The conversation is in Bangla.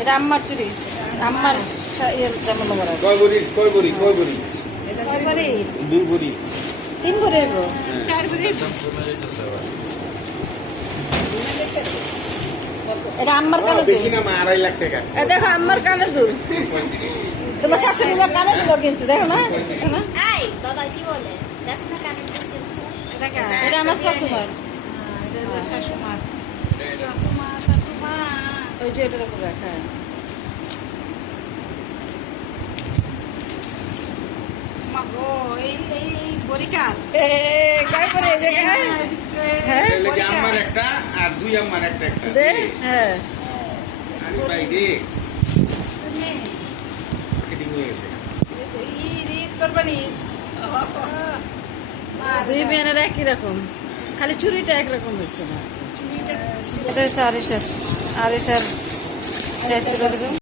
এটা আম্মার চুরি, আম্মার যেমন কয় বড়ি কয় বড়ি কয় বড়ি? দুই বড়ি। 3 ভরি হইব, 4 ভরি। এটা আম্মার কানে বেশি না, 2.5 লাখ টাকা। দেখো আম্মার কানে দুল, তোমার শাশুড়ি মা কানে দুল কিনছে, দেখো না, দেখো না? বাবা কি বলে দেখো না কানে দুল কিনছে। এটা আমার শাশুমার, শাশুমা ওই যে এটার উপর রাখা। মাগো এই এই এই বরিকার গায়ে পরে এই জায়গায়, হ্যাঁ এর লাগি আম্মার একটা আর দুই আম্মার একটা একটা। দে, হ্যাঁ আরে ভাই রে, মার্কেটিং হয়ে গেছে। ঈদ করবানি দুই মেয়ের একই রকম, খালি চুরিটা একরকম হচ্ছে না। এটা হচ্ছে আরিসার, আরিসার